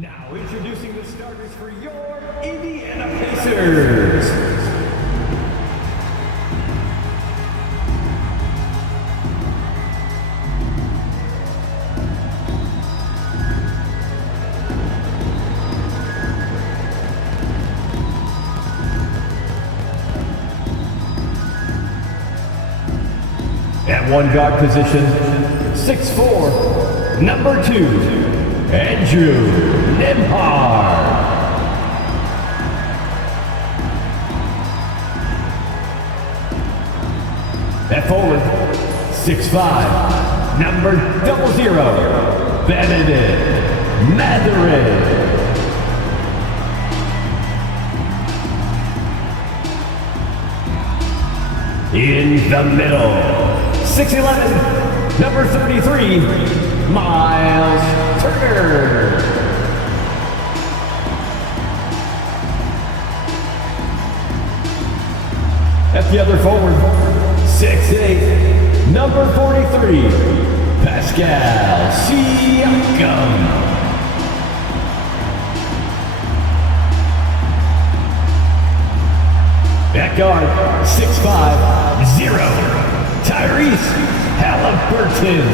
Now introducing the starters for your Indiana Pacers. At one guard position, 6'4", number 2, Andrew Nimhard. At forward, 6'5", number 00, Benedict Mathurin. In the middle, 6'11", number 33, Miles Turner. At the other forward, 6'8", number 43, Pascal Siakam. At guard, 6'5", 0, Tyrese Halliburton.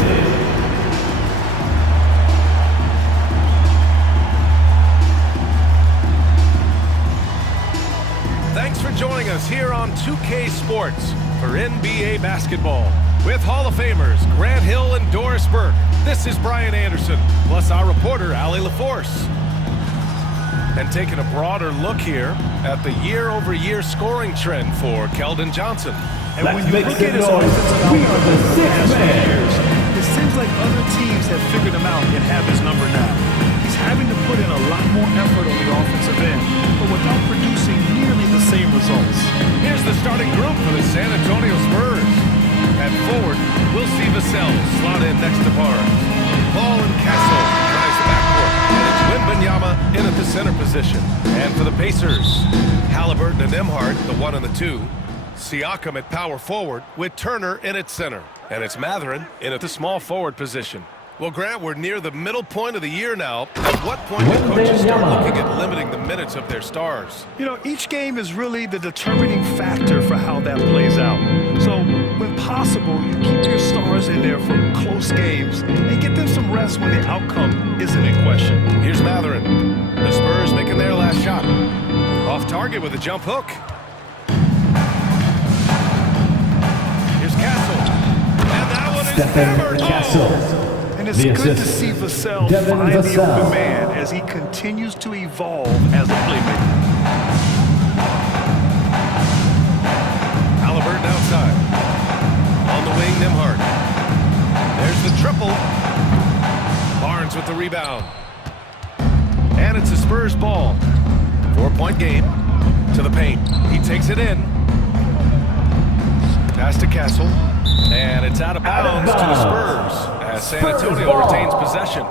Thanks for joining us here on 2K Sports for NBA basketball. With Hall of Famers Grant Hill and Doris Burke, this is Brian Anderson, plus our reporter, Allie LaForce. And taking a broader look here at the year-over-year scoring trend for Keldon Johnson. And when you look at his offensive we are the sixth man. It seems like other teams have figured him out and have his number now. He's having to put in a lot more effort on the offensive end, but without producing nearly the same results. Here's the starting group for the San Antonio Spurs. At forward, we'll see Vassell slot in next to Barnes. Ball and Castle drives the backcourt, and it's Wembanyama in at the center position. And for the Pacers, Halliburton and Nimhard, the 1 and the 2. Siakam at power forward with Turner in at center. And it's Mathurin in at the small forward position. Well, Grant, we're near the middle point of the year now. At what point do coaches start looking at limiting the minutes of their stars? You know, each game is really the determining factor for how that plays out. So, when possible, you keep your stars in there for close games and get them some rest when the outcome isn't in question. Here's Mathurin. The Spurs making their last shot. Off target with a jump hook. Here's Castle. And that one is hammered home. And it's good to see Vassell find the open man as he continues to evolve as a playmaker. Halliburton outside. On the wing, Nimhard. There's the triple. Barnes with the rebound. And it's a Spurs ball. 4-point game to the paint. He takes it in. Pass to Castle. And it's out of bounds to the Spurs as San Antonio retains possession.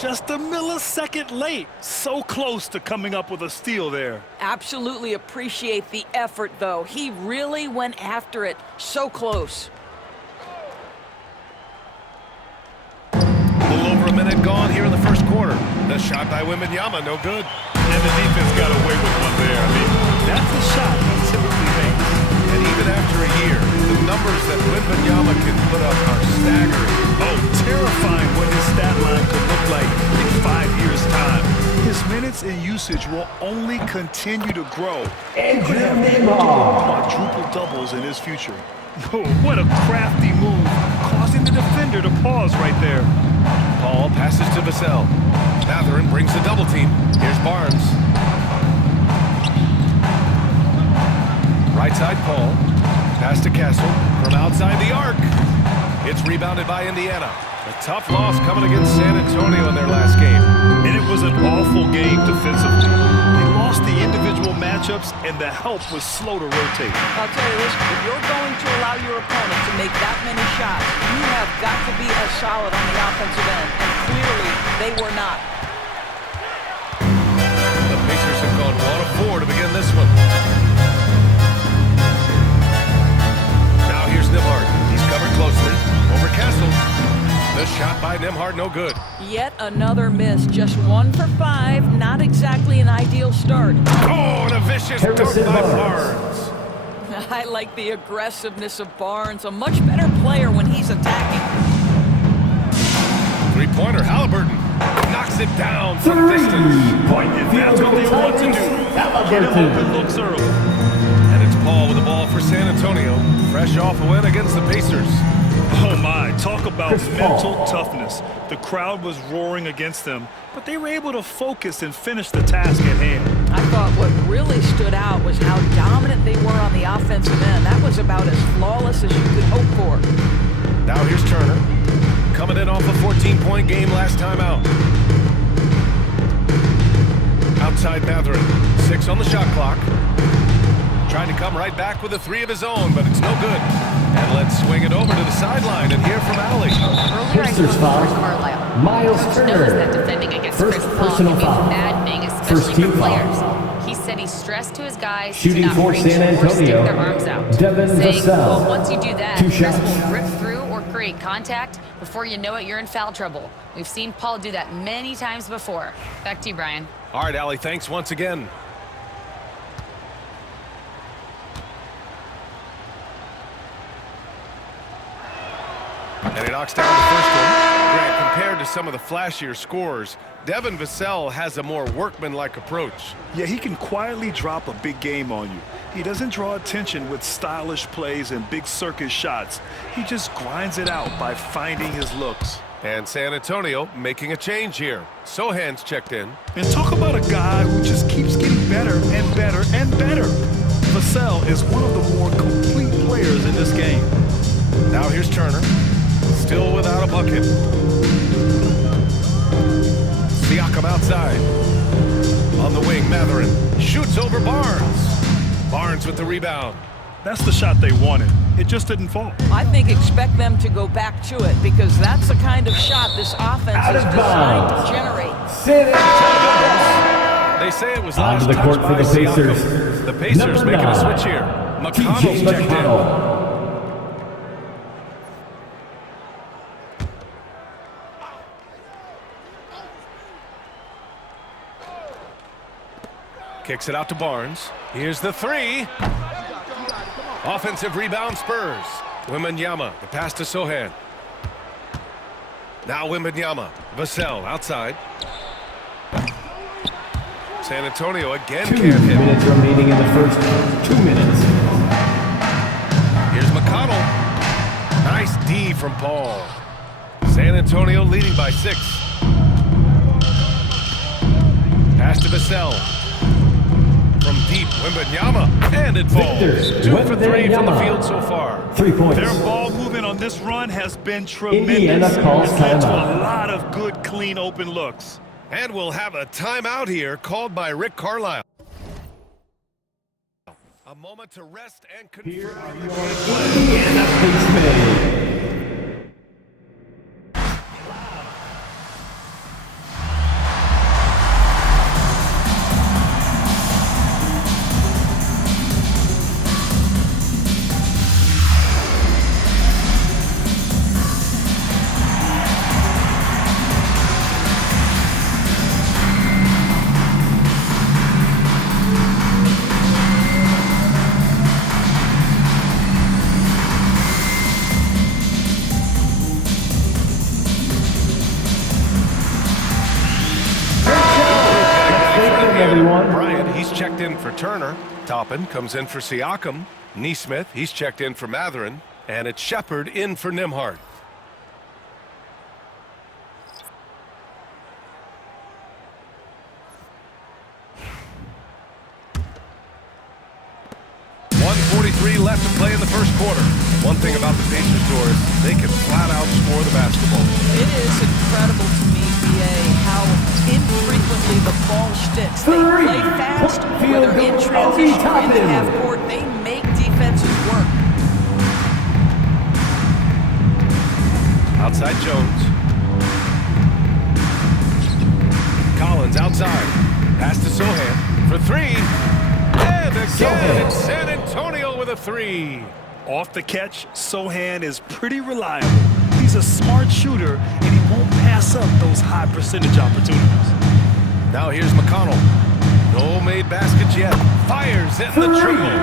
Just a millisecond late. So close to coming up with a steal there. Absolutely appreciate the effort, though. He really went after it. So close. A little over a minute gone here in the first quarter. The shot by Wembanyama, no good. And the defense got away with one there. I mean, that's a shot he typically makes. And even after a year, the numbers that Wembanyama can put up are staggering. Oh, terrifying what his stat line could look like in 5 years' time. His minutes and usage will only continue to grow. He could have quadruple doubles in his future. Oh, what a crafty move, causing the defender to pause right there. Paul passes to Vassell. Mathurin brings the double team. Here's Barnes. Right side, Paul. Pass to Castle from outside the arc. It's rebounded by Indiana. A tough loss coming against San Antonio in their last game. And it was an awful game defensively. They lost the individual matchups, and the help was slow to rotate. I'll tell you this, if you're going to allow your opponent to make that many shots, you have got to be as solid on the offensive end, and clearly they were not. The Pacers have gone 1 of 4 to begin this one. Now here's Nimhard. He's covered closely. Over Castle. The shot by Nembhard, no good. Yet another miss. Just 1 for 5. Not exactly an ideal start. Oh, and a vicious dunk by Barnes. I like the aggressiveness of Barnes. A much better player when he's attacking. Three-pointer, Halliburton knocks it down from distance. That's what they want to do. Get him open looks early. And it's Paul with the ball for San Antonio. Fresh off a win against the Pacers. Oh my, talk about mental toughness. The crowd was roaring against them, but they were able to focus and finish the task at hand. I thought what really stood out was how dominant they were on the offensive end. That was about as flawless as you could hope for. Now here's Turner. Coming in off a 14-point game last time out. Outside Matherin. 6 on the shot clock. Trying to come right back with a 3 of his own, but it's no good. And let's swing it over to the sideline and hear from Allie. Earlier I spoke to Chris Carlisle. Miles Coach Turner. knows that defending against First Chris Paul personal can be foul. maddening, First especially team for foul. players. He said he stressed to his guys Shooting to not for reach San or stick Antonio, their arms out. Devin saying, Vassell. well, once you do that, 2 Chris shots. will rip through or create contact. Before you know it, you're in foul trouble. We've seen Paul do that many times before. Back to you, Brian. All right, Allie, thanks once again. And he knocks down the first one. Grant, compared to some of the flashier scorers, Devin Vassell has a more workmanlike approach. Yeah, he can quietly drop a big game on you. He doesn't draw attention with stylish plays and big circus shots. He just grinds it out by finding his looks. And San Antonio making a change here. Sohan's checked in. And talk about a guy who just keeps getting better and better and better. Vassell is one of the more complete players in this game. Now here's Turner. Still without a bucket. Siakam outside. On the wing, Matherin shoots over Barnes. Barnes with the rebound. That's the shot they wanted. It just didn't fall. I think expect them to go back to it because that's the kind of shot this offense is designed to generate. San Antonio. They say it was On last to the court touched for by the Pacers. Siakam. The Pacers Number making a 9, switch here. TJ McConnell's checked in. McConnell. Kicks it out to Barnes. Here's the 3. Offensive rebound Spurs. Wembanyama, the pass to Sohan. Now Wembanyama. Vassell outside. San Antonio again 2 can't hit. minutes remaining in the first 2 minutes. Here's McConnell. Nice D from Paul. San Antonio leading by 6. Pass to Vassell. From deep, Wembanyama, and it falls. Victor 2 for 3 from the Wembanyama. field so far. 3 points. Their ball movement on this run has been tremendous. Indiana calls It's led to timeout. a lot of good, clean, open looks. And we'll have a timeout here called by Rick Carlisle. A moment to rest and confirm. Indiana Pacers. Everyone. Bryant, he's checked in for Turner. Toppin comes in for Siakam. Neesmith, he's checked in for Matherin. And it's Shepard in for Nembhard. .143 left to play in the first quarter. One thing about the Pacers, Doris, they can flat out score the basketball. It is incredible to me, BA, how infrequently the ball sticks. They play fast, whether in transition or in the half court, they make defenses work. Outside Jones. Collins outside. Pass to Sohan for 3. And again, it's San Antonio with a 3. Off the catch, Sohan is pretty reliable. He's He's a smart shooter, and he won't pass up those high percentage opportunities. Now here's McConnell. No made baskets yet. Fires in the triple.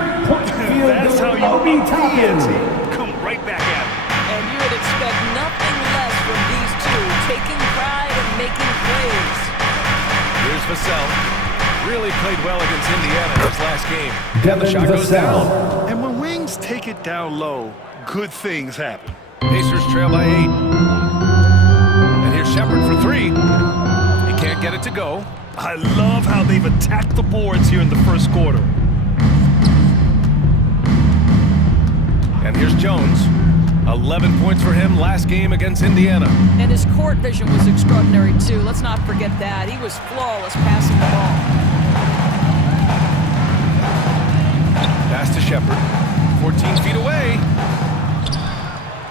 That's how you beat TNT. Come right back at it. And you would expect nothing less from these two, taking pride and making plays. Here's Vassell. Really played well against Indiana in his last game. And the shot goes down. And when Wings take it down low, good things happen. Pacers trail by 8. And here's Shepard for 3. He can't get it to go. I love how they've attacked the boards here in the first quarter. And here's Jones. 11 points for him last game against Indiana. And his court vision was extraordinary, too. Let's not forget that. He was flawless passing the ball. Pass to Shepard. 14 feet away.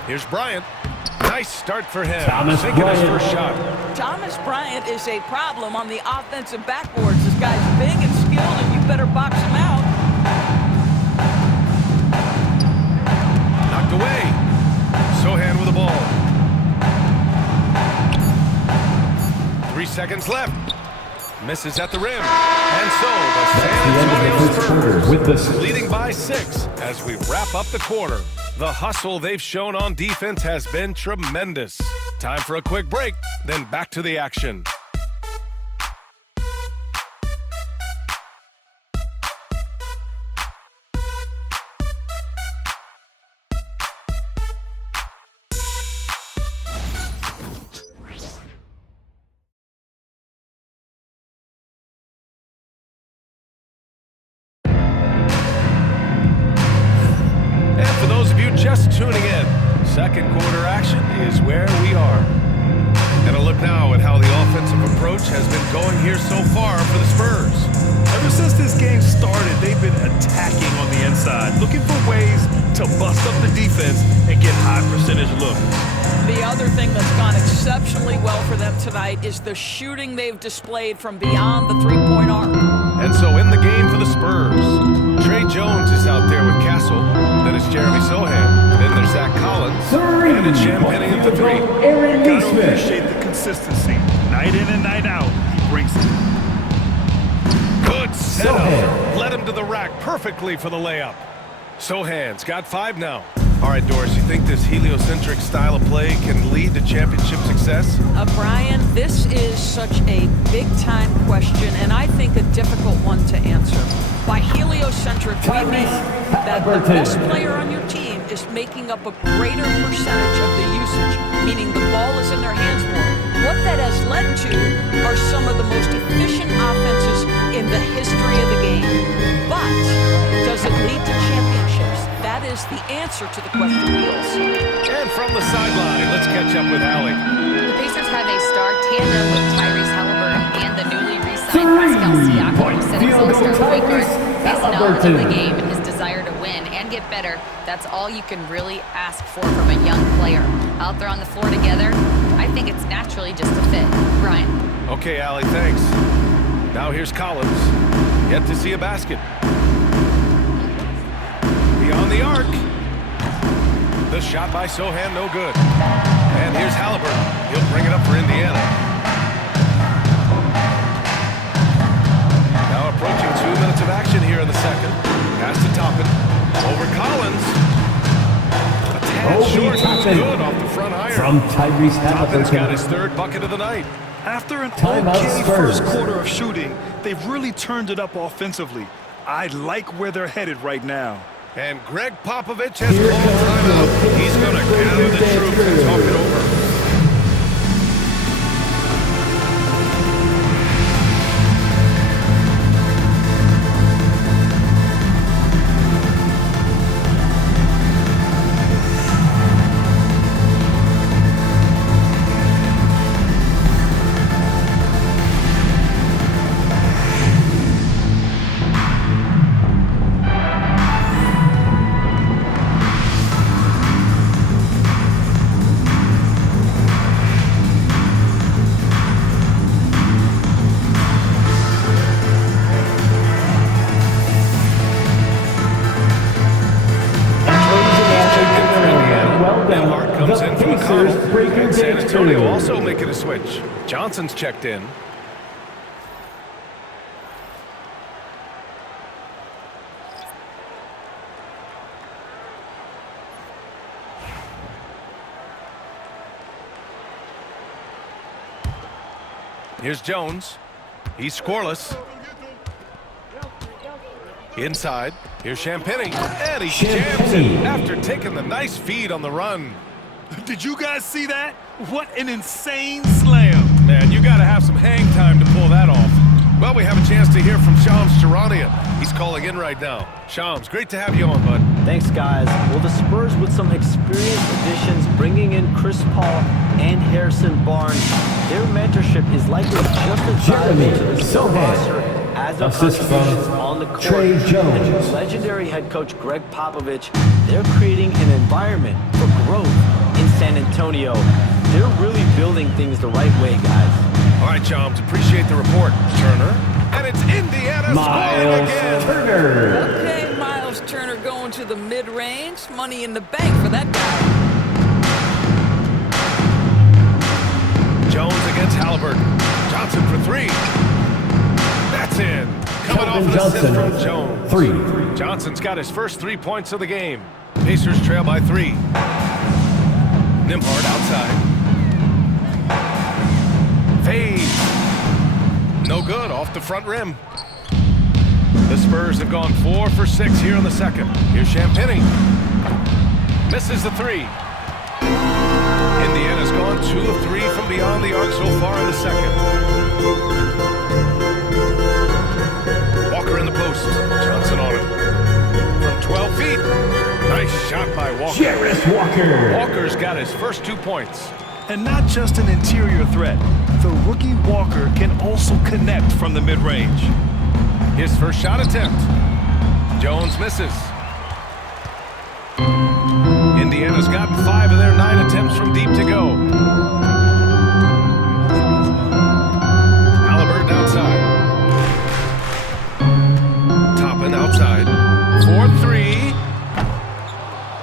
Here's Bryant. Nice start for him. Sinking his first shot. Thomas Bryant is a problem on the offensive backboards. This guy's big and skilled, and you better box him out. Knocked away. Sohan with the ball. 3 seconds left. Misses at the rim. And so the San Antonio Spurs leading by 6 as we wrap up the quarter. The hustle they've shown on defense has been tremendous. Time for a quick break, then back to the action. Just tuning in, second quarter action is where we are. And a look now at how the offensive approach has been going here so far for the Spurs. Ever since this game started, they've been attacking on the inside, looking for ways to bust up the defense and get high percentage looks. The other thing that's gone exceptionally well for them tonight is the shooting they've displayed from beyond the three-point arc. And so in the game for the Spurs, Trey Jones is out there with Castle. Then it's Jeremy Sohan. Then there's Zach Collins. And it's Champagny at the 3. Gotta appreciate the consistency. Night in and night out, he brings it. Good setup. Led him to the rack perfectly for the layup. Sohan's got 5 now. All right, Doris, you think this heliocentric style of play can lead to championship success? Brian, this is such a big-time question, and I think a difficult one to answer. By heliocentric, we mean that the best player on your team is making up a greater percentage of the usage, meaning the ball is in their hands more. What that has led to are some of the most efficient offenses in the history of the game. But does it lead to championships? That is the answer to the question, Wheels. And from the sideline, let's catch up with Allie. The Pacers have a star tandem with Tyrese Halliburton and the newly re-signed Pascal Siakam, who set himself as point guard. His knowledge of the game and his desire to win and get better, that's all you can really ask for from a young player. Out there on the floor together, I think it's naturally just a fit. Brian. Okay, Allie, thanks. Now here's Collins. Yet to see a basket. Beyond the arc. The shot by Sohan, no good. And here's Halliburton. He'll bring it up for Indiana. Now approaching 2 minutes of action here in the second. Pass to Toppin. Over Collins. A tad short, good off the front iron. From Tyrese Halliburton. Toppin's got his 3rd bucket of the night. After an Timeout okay Spurs. first quarter of shooting, they've really turned it up offensively. I like where they're headed right now. And Greg Popovich has called timeout. He's going to gather the troops and talk it over. Antonio also making a switch. Johnson's checked in. Here's Jones. He's scoreless. Inside. Here's Champagny. And he jams it after taking the nice feed on the run. Did you guys see that? What an insane slam. Man, you got to have some hang time to pull that off. Well, we have a chance to hear from Shams Charania. He's calling in right now. Shams, great to have you on, bud. Thanks, guys. Well, the Spurs with some experienced additions, bringing in Chris Paul and Harrison Barnes. Their mentorship is likely just as valuable to the Spurs roster as their contributions on the court. Trey Jones. And with legendary head coach Greg Popovich, they're creating an environment for growth in San Antonio. They're really building things the right way, guys. All right, Shams, appreciate the report. Turner. And it's Indiana scoring again. Turner. Okay, Miles Turner going to the mid-range. Money in the bank for that guy. Jones against Halliburton. Johnson for three. That's in. Coming off an assist from Jones. 3. Johnson's got his first 3 points of the game. Pacers trail by 3. Nembhard outside. Fade. No good, off the front rim. The Spurs have gone 4 for 6 here in the second. Here's Champagny. Misses the 3. Indiana's gone 2 of 3 from beyond the arc so far in the second. Walker in the post. Johnson on it. From 12 feet. Nice shot by Walker. Jarris Walker. Walker's got his first 2 points. And not just an interior threat. The rookie Walker can also connect from the mid-range. His first shot attempt. Jones misses. Indiana's got 5 of their 9 attempts from deep to go. Halliburton outside. Toppin outside. 4-3.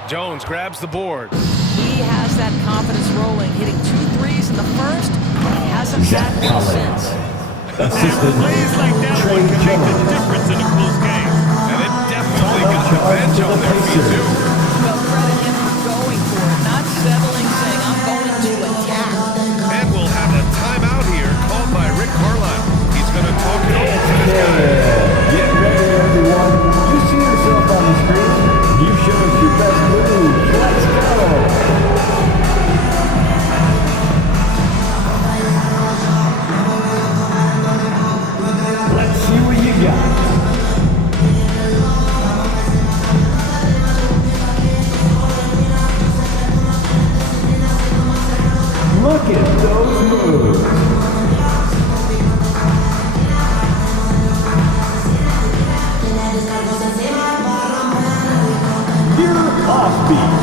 Jones grabs the board. He has that confidence rolling, hitting 2 threes in the first. He hasn't had one since. Assistant Plays like that Trey one can make the Jones. difference in a close game. And it definitely got the bench on their feet, too. Well, credit him for going for it, not settling, saying, I'm going to attack. And we'll have a timeout here called by Rick Carlisle. He's going to talk it over to his guys. Get ready, everyone. You see yourself on the screen. You show us your best move. Let's go. Let's see what you got. Look at those moves. You're offbeat.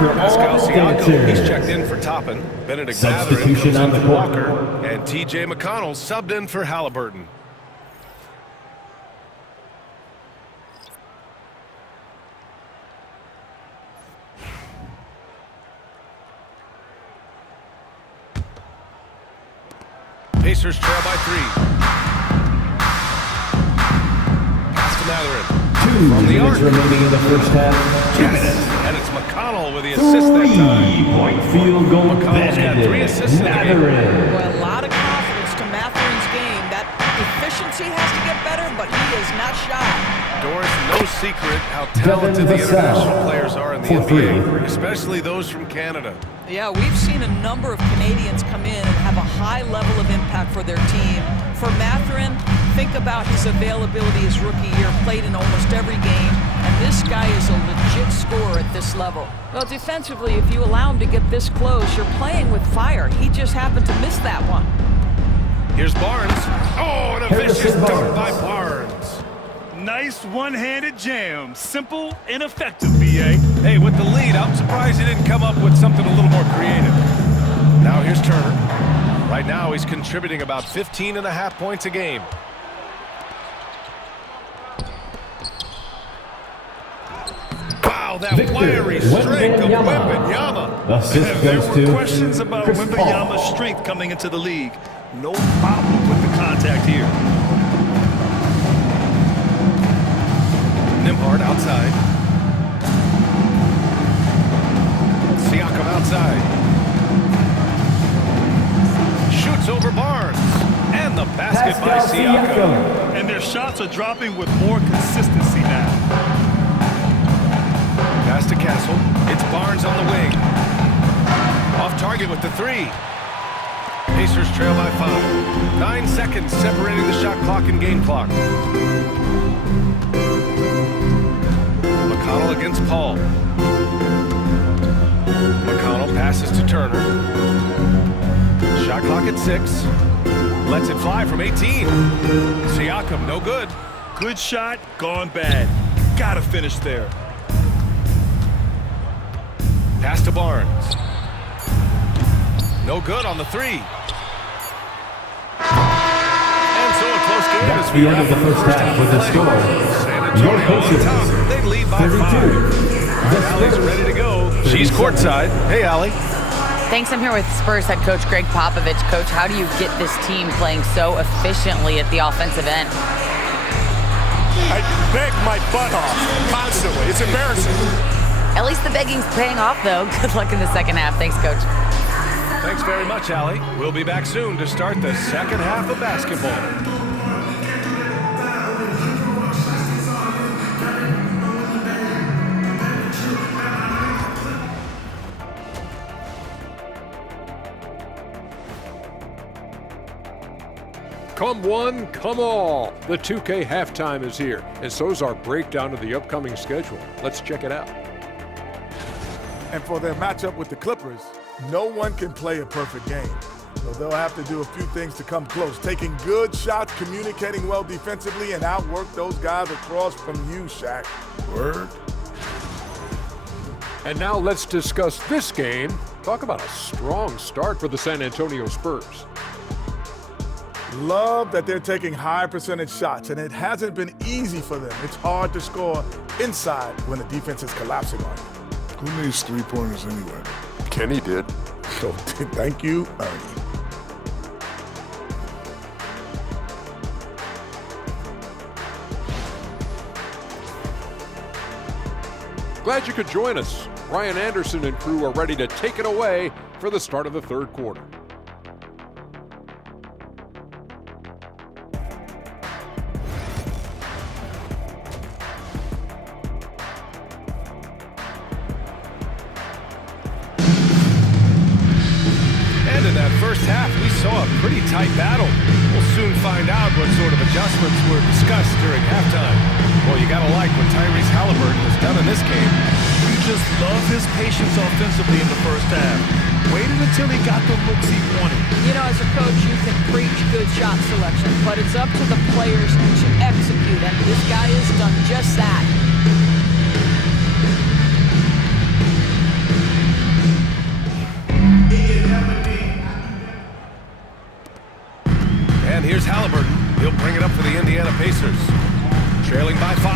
Pascal Siakam, he's checked in for Toppin. Benedict Mathurin Substitution comes on in the for court. Walker. And T.J. McConnell subbed in for Halliburton. Pacers trail by 3. Pass to Mathurin. 2 minutes remaining in the first half. And it's McConnell with the assist that time. 3-point field goal. McConnell's got 3 assists in the game. Mathurin. Well, a lot of confidence to Mathurin's game. That efficiency has to get better, but he is not shy. Doris, no secret how talented the international players are in the NBA, especially those from Canada. Yeah, we've seen a number of Canadians come in and have a high level of impact for their team. For Mathurin, think about his availability his rookie year, played in almost every game, and this guy is a legit scorer at this level. Well, defensively, if you allow him to get this close, you're playing with fire. He just happened to miss that one. Here's Barnes. Oh, and a vicious dunk by Barnes. Nice one-handed jam. Simple and effective, B.A. Hey, with the lead, I'm surprised he didn't come up with something a little more creative. Now here's Turner. Right now he's contributing about 15.5 points a game. Wow, that wiry strength of Wembanyama. Assist There goes were to questions about Chris Wembanyama's Paul. strength coming into the league. No problem with the contact here. Nimhard outside. Siakam outside. Shoots over Barnes. And the basket by Siakam. And their shots are dropping with more consistency now. Pass to Castle. It's Barnes on the wing. Off target with the three. Pacers trail by 5. 9 seconds separating the shot clock and game clock. McConnell against Paul. McConnell passes to Turner. Shot clock at 6. Lets it fly from 18. Siakam, no good. Good shot, gone bad. Gotta finish there. Pass to Barnes. No good on the 3. And so a close game. That's as we the end wrap of the up first half with the play. score. San Antonio Your on Pacers, top. They lead by 32. 5. Allie's ready to go. She's courtside. Hey, Allie. Thanks. I'm here with Spurs head coach Greg Popovich. Coach, how do you get this team playing so efficiently at the offensive end? I beg my butt off constantly. It's embarrassing. At least the begging's paying off, though. Good luck in the second half. Thanks, Coach. Thanks very much, Allie. We'll be back soon to start the second half of basketball. Come one, come all. The 2K halftime is here, and so's our breakdown of the upcoming schedule. Let's check it out. And for their matchup with the Clippers, no one can play a perfect game. So they'll have to do a few things to come close. Taking good shots, communicating well defensively, and outwork those guys across from you, Shaq. Word. And now let's discuss this game. Talk about a strong start for the San Antonio Spurs. Love that they're taking high percentage shots, and it hasn't been easy for them. It's hard to score inside when the defense is collapsing on you. Who needs three-pointers anyway? Kenny did. So thank you, Ernie. Glad you could join us. Ryan Anderson and crew are ready to take it away for the start of the third quarter. And in that first half, we saw a pretty tight battle. We'll soon find out what sort of adjustments were discussed during halftime. Well, you gotta like what Tyrese Halliburton has done in this game. You just love his patience offensively in the first half. Waited until he got the looks he wanted. You know, as a coach, you can preach good shot selection, but it's up to the players to execute, and this guy has done just that. And here's Halliburton. He'll bring it up for the Indiana Pacers. Trailing by 5.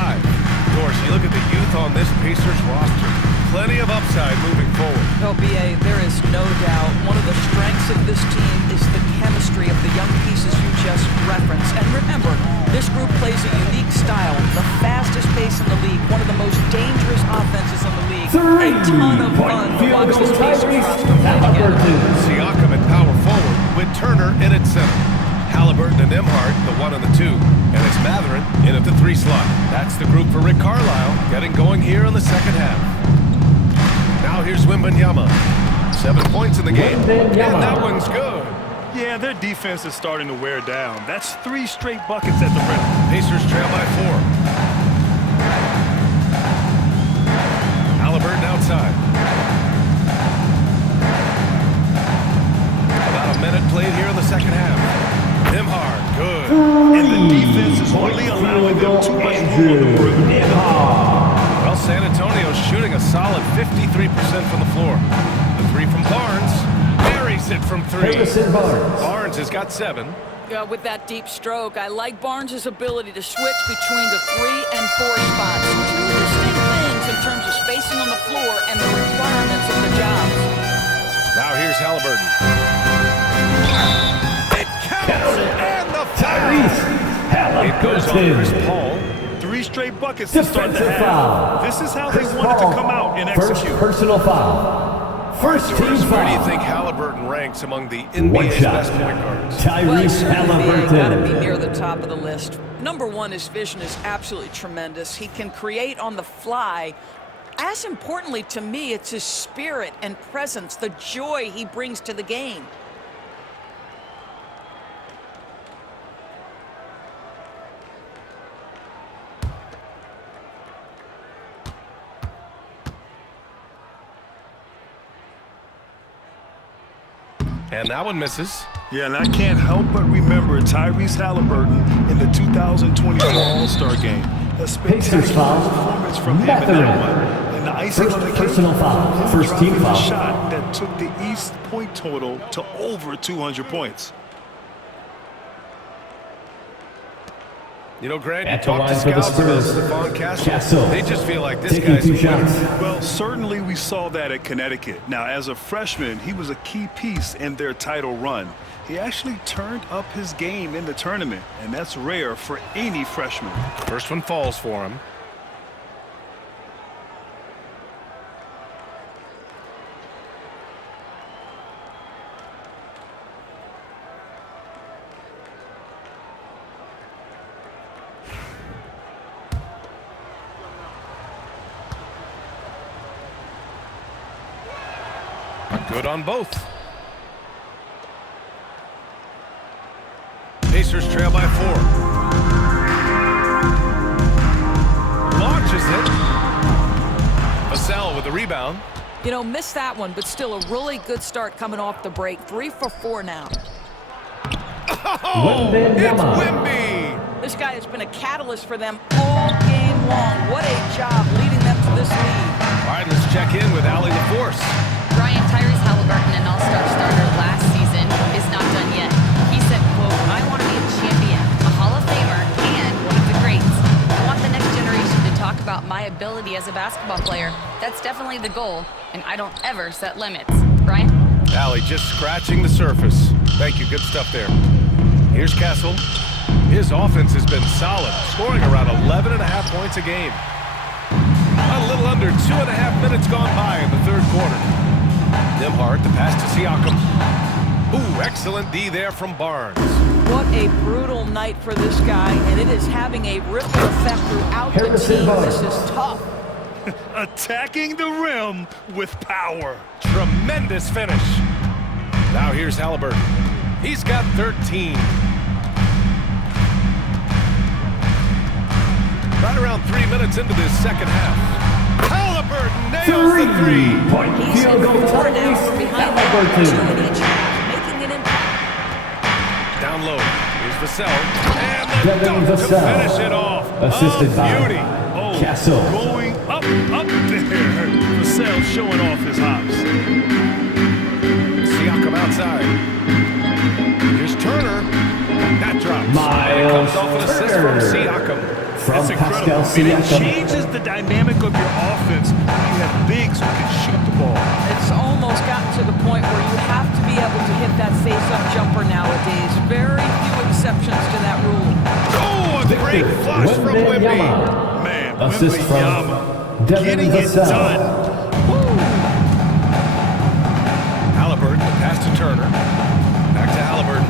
Doris, you look at the youth on this Pacers roster. Plenty of upside moving forward. OBA, there is no doubt one of the strengths of this team is the chemistry of the young pieces you just referenced. And remember, this group plays a unique style, the fastest pace in the league, one of the most dangerous offenses in the league. A ton of fun to watch this Pacers roster play together. Siakam at power forward with Turner in at center. Halliburton and Nimhard, the 1 and the 2. And it's Matherin in at the 3 slot. That's the group for Rick Carlisle, getting going here in the second half. Now here's Wembanyama. 7 points in the game, and that one's good. Yeah, their defense is starting to wear down. That's 3 straight buckets at the rim. Pacers trail by 4. Halliburton outside. About a minute played here in the second half. Nimhard, good. And the defense is really allowing them too much room on the perimeter. Well, San Antonio's shooting a solid 53% from the floor. The 3 from Barnes, Buries it from three. Harrison Barnes. Barnes has got 7. With that deep stroke, I like Barnes' ability to switch between the 3 and 4 spots. Two distinct things in terms of spacing on the floor and the requirements of the jobs. Now here's Halliburton. It counts, and the foul. It goes on Chris Paul. 3 straight buckets to start the Defensive half. foul. This is how Chris they wanted Paul. to come out and First execute. personal foul. First team Where do you foul. think Halliburton ranks among the One NBA's shot. best point guards? Tyrese Gotta be Halliburton. near the top of the list. Number one, his vision is absolutely tremendous. He can create on the fly. As importantly to me, it's his spirit and presence, the joy he brings to the game. And that one misses. Yeah, and I can't help but remember Tyrese Halliburton in the 2024 All-Star Game. A spectacular Pacers foul. performance from him in that Matherin. one. And the icing First on the cake, personal foul. him First team dropping foul. a shot that took the East point total to over 200 points. You know, Grant, you At the talk to line for the scouts about Spurs. Stephon Castle. Castle. They just feel like this Taking guy's 2 a winner. shots. Well, certainly we saw that at Connecticut. Now, as a freshman, he was a key piece in their title run. He actually turned up his game in the tournament, and that's rare for any freshman. First one falls for him. Good on both. Pacers trail by 4. Launches it. Vassell with the rebound. You know, missed that one, but still a really good start coming off the break. 3 for 4 now. Oh, it's Wimby. This guy has been a catalyst for them all game long. What a job leading them to this lead. All right, let's check in with Allie LaForce. Brian, Tyrese Halliburton, an all-star starter last season, is not done yet. He said, quote, I want to be a champion, a Hall of Famer, and one of the greats. I want the next generation to talk about my ability as a basketball player. That's definitely the goal, and I don't ever set limits. Brian? Allie just scratching the surface. Thank you, good stuff there. Here's Castle. His offense has been solid, scoring around 11.5 points a game. A little under 2.5 minutes gone by in the third quarter. Nimhart, the pass to Siakam. Ooh, excellent D there from Barnes. What a brutal night for this guy, and it is having a ripple effect throughout the Harrison team. Barnes. This is tough. Attacking the rim with power. Tremendous finish. Now here's Halliburton. He's got 13. Right around 3 minutes into this second half. Halliburton nails the 3. He's Field in goal, 4 now Tyrese from behind Halliburton. 2 in each half, making an impact. Down low. Here's Vassell. And the Devin dunk to Vassell. finish it off. Assisted A by beauty. Castle. Going up there. Vassell showing off his hops. Siakam outside. Here's Turner. That drops. Miles Comes off an assist from Turner. Siakam. From That's incredible. Pascal And it Siakam. changes the dynamic of your offense when you have bigs who can shoot the ball. It's almost gotten to the point where you have to be able to hit that face-up jumper nowadays. Very few exceptions to that rule. Oh, a great flush from Wimby. Wembanyama. Man, Assist Wembanyama from Devin getting it Vassell. done. Halliburton, the pass to Turner. Back to Halliburton.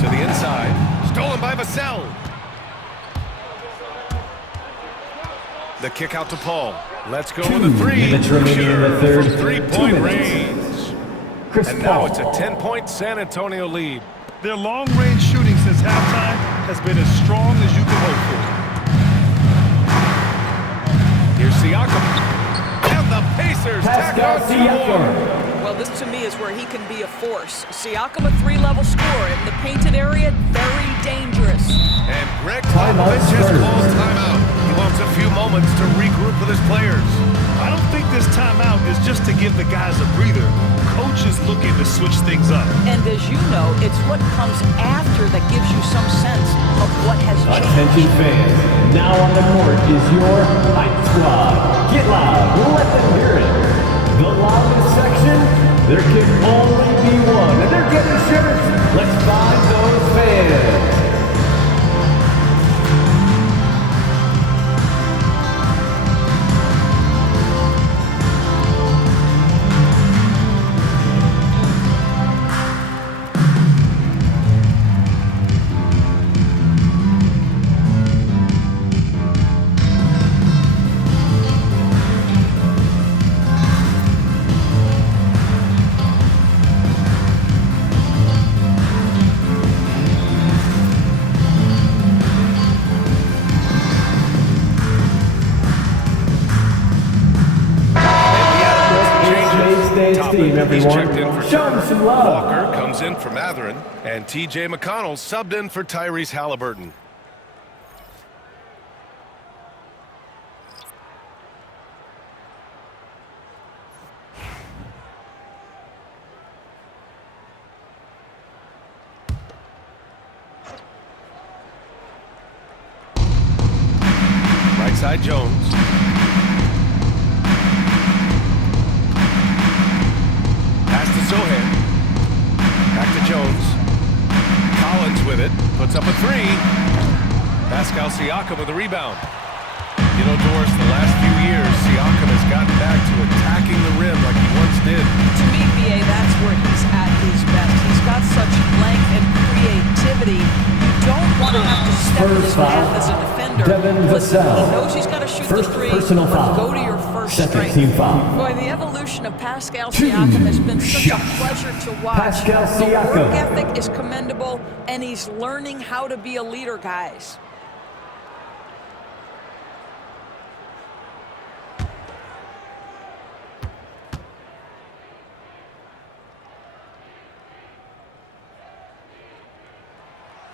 To the inside. Stolen by Vassell. The kick out to Paul. Let's go with a 3. minutes remaining in the third. From 2 3-point minutes. range. Chris And now Paul. it's a 10-point San Antonio lead. Their long-range shooting since halftime has been as strong as you can hope for. Here's Siakam. And the Pacers tack Pascal on 2 more. Siakam. Well, this to me is where he can be a force. Siakam, a 3-level scorer in the painted area, very dangerous. And Greg Timeout Popovich just Spurs. calls timeout. He wants a few moments to regroup with his players. I don't think this timeout is just to give the guys a breather. Coach is looking to switch things up. And as you know, it's what comes after that gives you some sense of what has changed. Attention fans, now on the court is your hype squad. Get loud, let them hear it. The loudest section, there can only be one, and they're getting shirts. Let's find those fans. Team, everyone. Checked in for Show them some love. Walker comes in for Matherin, and T.J. McConnell subbed in for Tyrese Halliburton. Right side Jones. Sohan. Back to Jones. Collins with it. Puts up a three. Pascal Siakam with the rebound. You know, Doris, the last few years, Siakam has gotten back to attacking the rim like he once did. To me, BA, that's where he's at his best. He's got such length and creativity. You don't want to have to step in his path as a defender. Listen, he knows he's got to shoot the three, personal foul. go to your first Second strike. team foul. Boy, the evolution of Pascal Siakam has been such a pleasure to watch. Pascal The work Siakam. ethic is commendable, and he's learning how to be a leader, guys.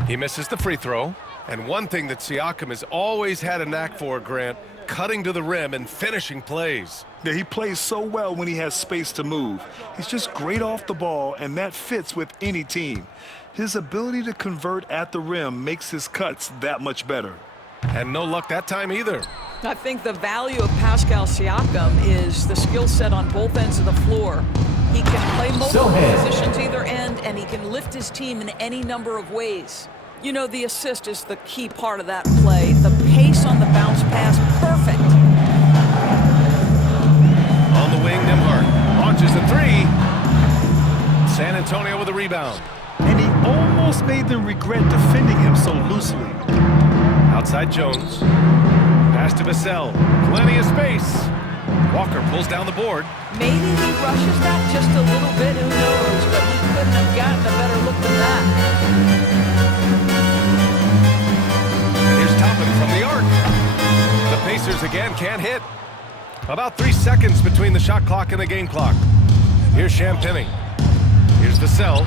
He misses the free throw. And one thing that Siakam has always had a knack for, Grant, cutting to the rim and finishing plays. Yeah, he plays so well when he has space to move. He's just great off the ball, and that fits with any team. His ability to convert at the rim makes his cuts that much better. And no luck that time either. I think the value of Pascal Siakam is the skill set on both ends of the floor. He can play multiple positions either end, and he can lift his team in any number of ways. You know, the assist is the key part of that play. The pace on the bounce pass, perfect. On the wing, Nembhard launches a three. San Antonio with a rebound. And he almost made them regret defending him so loosely. Outside Jones. Pass to Vassell. Plenty of space. Walker pulls down the board. Maybe he rushes that just a little bit, who knows, but he couldn't have gotten a better look than that. And here's Toppin from the arc. The Pacers again can't hit. About 3 seconds between the shot clock and the game clock. Here's Champagnie. Here's Vassell.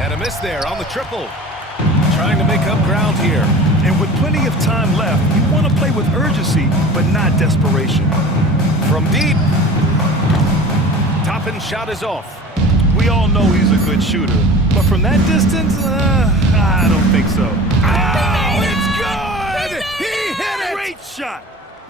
And a miss there on the triple. Trying to make up ground here. And with plenty of time left, you want to play with urgency, but not desperation. From deep. Toppin's shot is off. We all know he's a good shooter, but from that distance, I don't think so. Oh, it's good! He hit it! Great shot!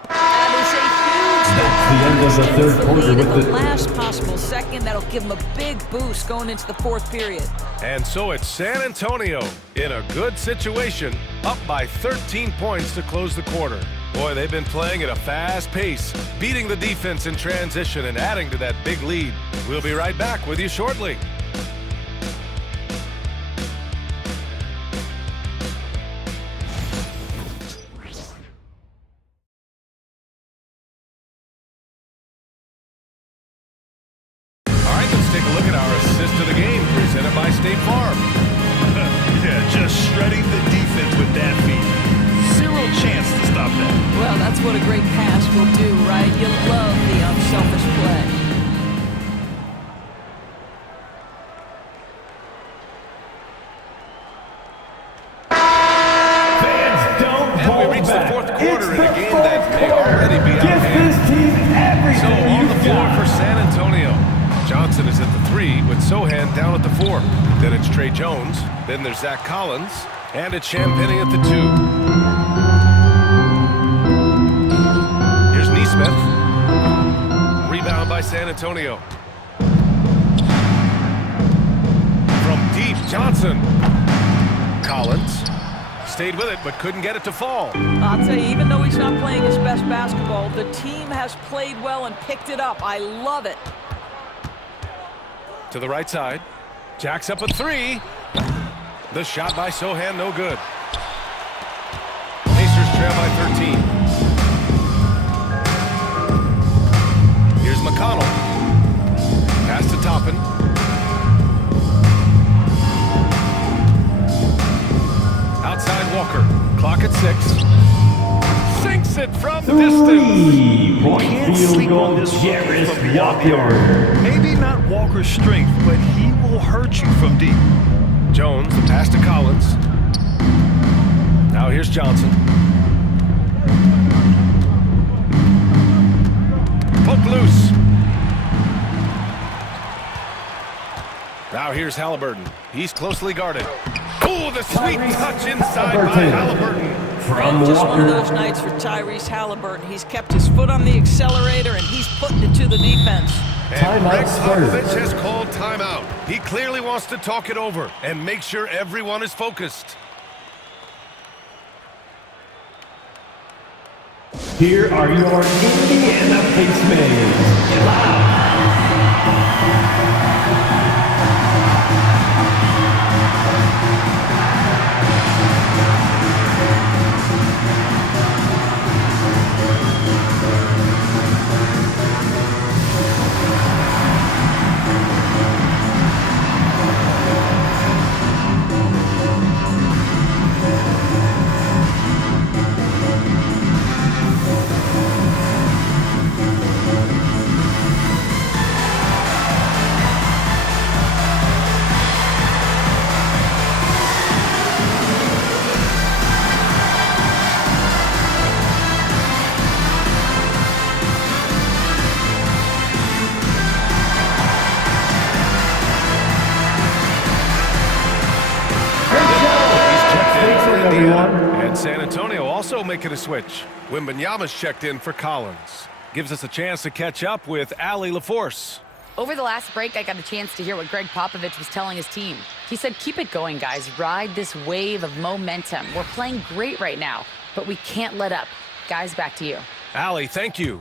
That is a huge That's the end of the third quarter lead with at the the last possible second. That'll give him a big boost going into the fourth period. And so it's San Antonio in a good situation, up by 13 points to close the quarter. Boy, they've been playing at a fast pace, beating the defense in transition and adding to that big lead. We'll be right back with you shortly. Take a look at our assist to the game, presented by State Farm. Yeah, just shredding the defense with that feed. Zero chance to stop that. Well, that's what a great pass will do, right? You love the unselfish play. fans don't And we hold reach the back. fourth quarter It's in a the game fourth that may quarter. already be out of Give hand. this Sohan down at the 4. Then it's Trey Jones. Then there's Zach Collins. And it's Champagny at the 2. Here's Neesmith. Rebound by San Antonio. From deep, Johnson. Collins stayed with it, but couldn't get it to fall. I'll tell you, even though he's not playing his best basketball, the team has played well and picked it up. I love it. To the right side. Jacks up a 3. The shot by Sohan, no good. Pacers trail by 13. Here's McConnell. Pass to Toppin. Outside Walker. Clock at 6. Sinks it from distance. 3-point field goal, Jarris Walker. Maybe not Walker's strength, but he will hurt you from deep. Jones, the pass to Collins. Now here's Johnson. Poke loose. Now here's Halliburton. He's closely guarded. Oh, the sweet touch inside by Halliburton. From Just one of Walker. those nights for Tyrese Halliburton. He's kept his foot on the accelerator, and he's putting it to the defense. And Timeout Greg Spurs. Popovich has called timeout. He clearly wants to talk it over and make sure everyone is focused. Here are your Indiana Pacemates. Get loud. And San Antonio also making a switch. Wembanyama's checked in for Collins. Gives us a chance to catch up with Allie LaForce. Over the last break, I got a chance to hear what Greg Popovich was telling his team. He said, keep it going, guys. Ride this wave of momentum. We're playing great right now, but we can't let up. Guys, back to you. Allie, thank you.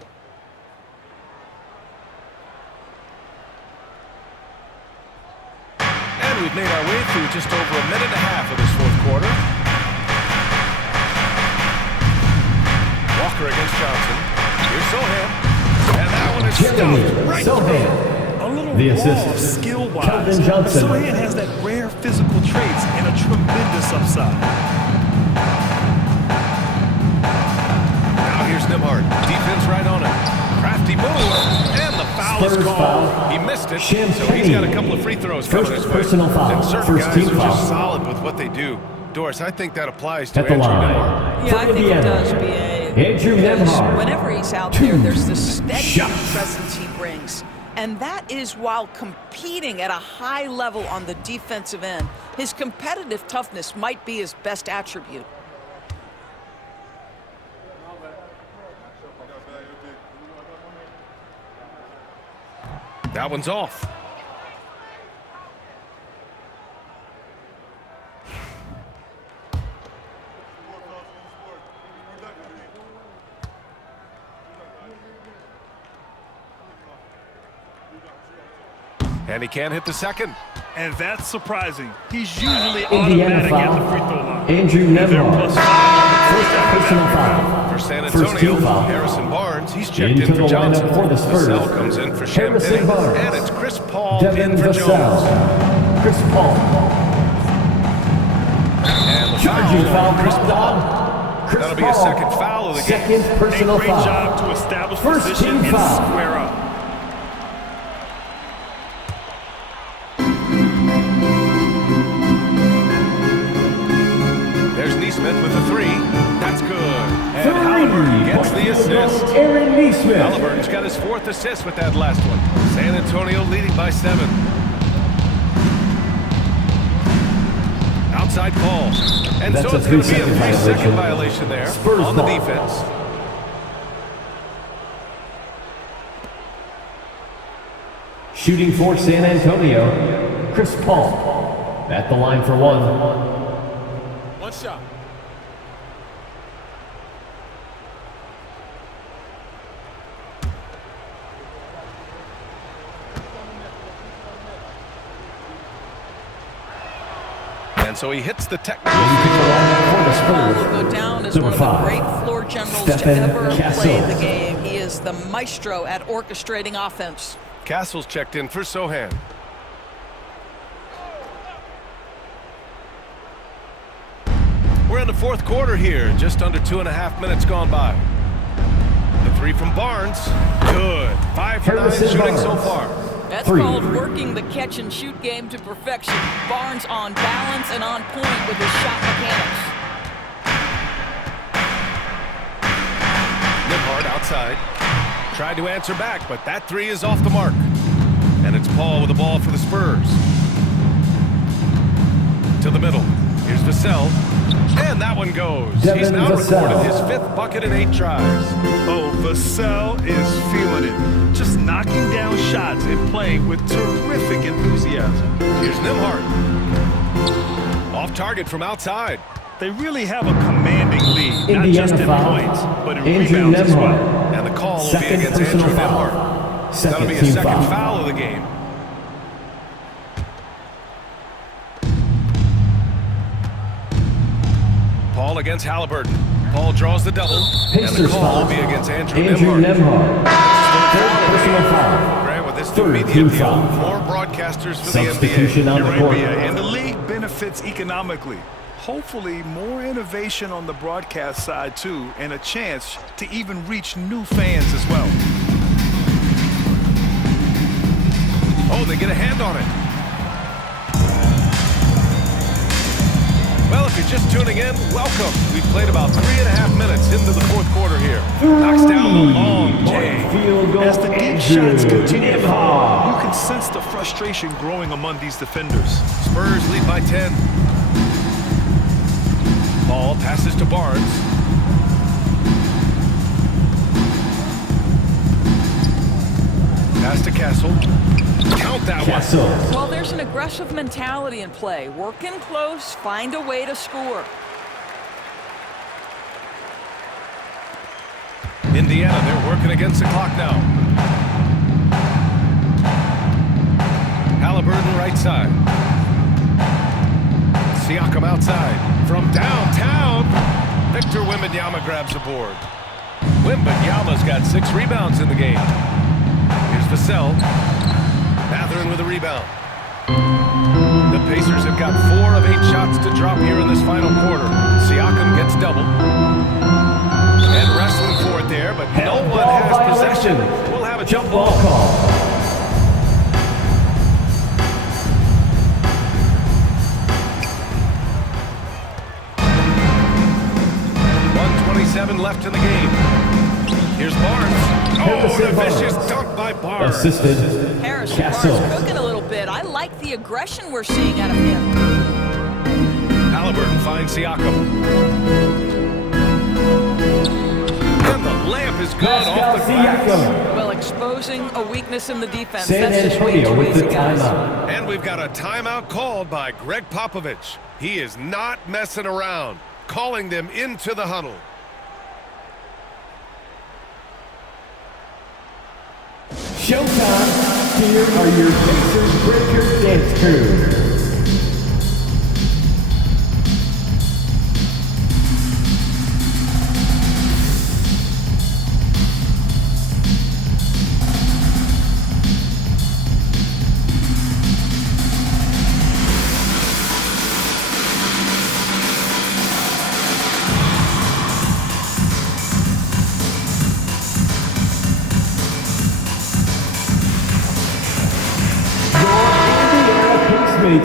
And we've made our way through just over a minute and a half of this fourth quarter. Walker against Johnson. Here's Sohan. And that one is stuffed right through. A little The raw assist. skill-wise, Calvin but Johnson. Sohan has that rare physical traits and a tremendous upside. Now here's Nembhard. Defense right on him. Crafty move. And the foul Spurs is called. foul. He missed it, so Champagny. he's got a couple of free throws coming First his way. personal foul. And certain First guys team are foul. just solid with what they do. Doris, I think that applies to At the Andrew line. Nembhard. Yeah, I think it Indiana. does, B.A. Andrew Because Nembhard. whenever he's out Two there, there's the steady shots. presence he brings. And that is while competing at a high level on the defensive end. His competitive toughness might be his best attribute. That one's off. And he can't hit the second. And that's surprising. He's usually Indiana automatic at the foul. free throw line. Andrew They're Nembhard. +5. First personal foul. For San First team Antonio, foul. Harrison Barnes, he's checked Into in for the Johnson. lineup for the Spurs. Vassell comes in for Harrison Champagny. Barnes. And it's Chris Paul Devin in for Jones. Vassell. Chris Paul. And the Charging foul. foul. Chris Chris Paul. Paul. Chris That'll be his Paul. second foul of the game. Second A personal great foul. job to establish First position team and foul. square up. There's Neesmith with the three. That's good. And Halliburton gets the assist. Aaron Neesmith. Halliburton's got his fourth assist with that last one. San Antonio leading by 7. onside call. And That's so a it's going to be a 3-second 3-second violation. violation there Spurs on the ball. defense. Shooting for San Antonio, Chris Paul. At the line for one. One shot. And so he hits the technical free throw. For the Paul Spurs. will go down as Number one of the 5. great floor generals Stephen to ever Castle. play the game. He is the maestro at orchestrating offense. Castle's checked in for Sohan. We're in the fourth quarter here, just under 2.5 minutes gone by. The three from Barnes, good. 5 for 9 Harrison shooting so Barnes. far. That's 3. called working the catch and shoot game to perfection. Barnes on balance and on point with his shot mechanics. Nimhard outside. Tried to answer back, but that three is off the mark. And it's Paul with the ball for the Spurs. To the middle. Here's Vassell. And that one goes. Devin He's now Vassell. recorded his 5th bucket in 8 tries. Oh, Vassell is feeling it. Just knocking down shots and playing with terrific enthusiasm. Here's Nimhard. Off target from outside. They really have a commanding lead, not Indiana just in foul. points, but in Andrew rebounds as well. Nemhard. And the call will be Second against personal Andrew foul. Nimhard. Second That'll be a team second foul. foul of the game. Paul against Halliburton. Paul draws the double, and the Pacers call foul. will be against Andrew Andrew Nimhard. Nemhard. Third personal foul. Grant, with this new Third media team deal, foul. more broadcasters for the Substitution NBA. on You're the right, court. Bia, and the league benefits economically. Hopefully, more innovation on the broadcast side, too, and a chance to even reach new fans as well. Oh, they get a hand on it. Well, if you're just tuning in, welcome. We've played about 3.5 minutes into the fourth quarter here. Knocks down the long J. Field goal. As the deep Andrew shots continue to fall, Nemhard. you can sense the frustration growing among these defenders. Spurs lead by 10. Paul passes to Barnes. Pass to Castle. Count that Castle. Well, there's an aggressive mentality in play. Work in close, find a way to score. Indiana, they're working against the clock now. Halliburton right side. Siakam outside. From downtown, Victor Wembanyama grabs the board. Wembanyama's got 6 rebounds in the game. Here's Vassell. Mathurin with a rebound. The Pacers have got 4 of 8 shots to drop here in this final quarter. Siakam gets double. And wrestling for it there, but no one Ball has possession. violation. We'll have a Jump ball call. left in the game. Here's Barnes. Oh, Harrison and a vicious Barnes. dunk by Barnes. Assisted. Harrison Castle. Barnes cooking a little bit. I like the aggression we're seeing out of him. Halliburton finds Siakam. And the layup is good Pascal off the glass. Siakam. Well, exposing a weakness in the defense. San That's just way Antonio too with the easy, guys. timeout. And we've got a timeout called by Greg Popovich. He is not messing around, calling them into the huddle. Showtime. Here are your Pacers Breaker Dance Crew.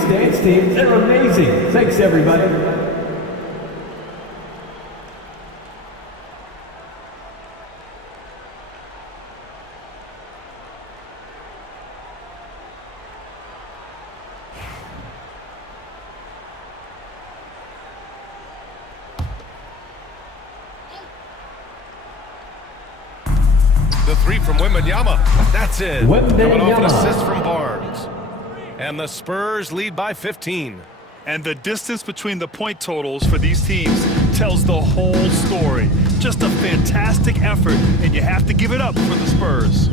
Dance team, they're amazing. Thanks, everybody. The three from Wembanyama. That's it. Coming off an Wembanyama. assist from Barnes. And the Spurs lead by 15. And the distance between the point totals for these teams tells the whole story. Just a fantastic effort, and you have to give it up for the Spurs.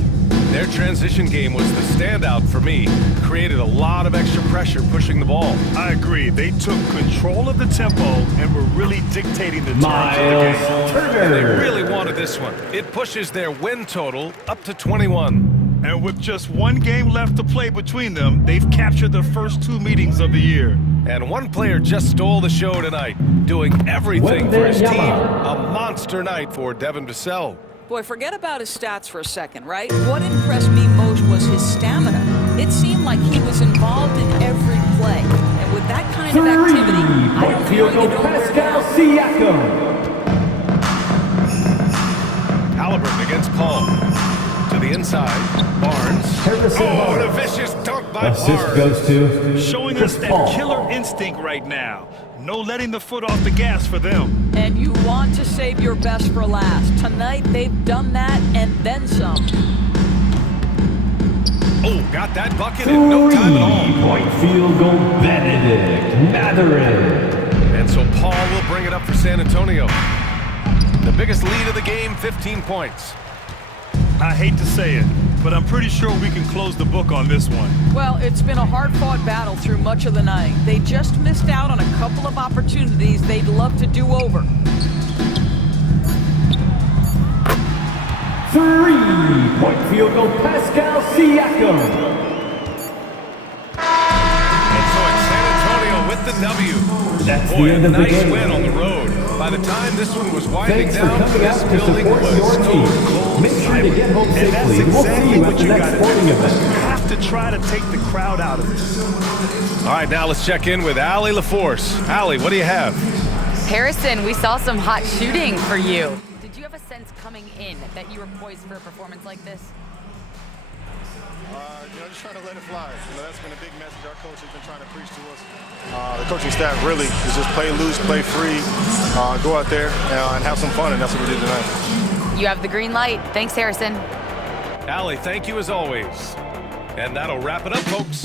Their transition game was the standout for me. Created a lot of extra pressure pushing the ball. I agree. They took control of the tempo and were really dictating the terms of the game. And they really wanted this one. It pushes their win total up to 21. And with just one game left to play between them, they've captured the first two meetings of the year. And one player just stole the show tonight, doing everything for his team. A monster night for Devin Vassell. Boy, forget about his stats for a second, right? What impressed me most was his stamina. It seemed like he was involved in every play. And with that kind of activity, I don't feel you know Pascal Siakam. Halliburton against Paul. To the inside, Barnes. Oh, and a vicious dunk by Assist Barnes. goes to Showing Chris us that Paul. killer instinct right now. No letting the foot off the gas for them. And you want to save your best for last. Tonight, they've done that and then some. Oh, got that bucket in no time at all. Three-point field goal, Benedict Mathurin. And so Paul will bring it up for San Antonio. The biggest lead of the game, 15 points. I hate to say it, but I'm pretty sure we can close the book on this one. Well, it's been a hard-fought battle through much of the night. They just missed out on a couple of opportunities they'd love to do over. Three-point field goal, Pascal Siakam. And so it's San Antonio with the W. That's Boy, the end a of the nice game. win on the road. By the time this one was winding Thanks for down, coming this out to building support was your stone team. cold Make sure to get home And that's safely. We'll see exactly you at what the you next got to sporting do. event. You have to try to take the crowd out of this. All right, now let's check in with Allie LaForce. Allie, what do you have? Harrison, we saw some hot shooting for you. Did you have a sense coming in that you were poised for a performance like this? Just trying to let it fly. That's been a big message our coach has been trying to preach to us. The coaching staff really is just play loose, play free, go out there and have some fun, and that's what we did tonight. You have the green light. Thanks, Harrison. Allie, thank you as always. And that'll wrap it up, folks.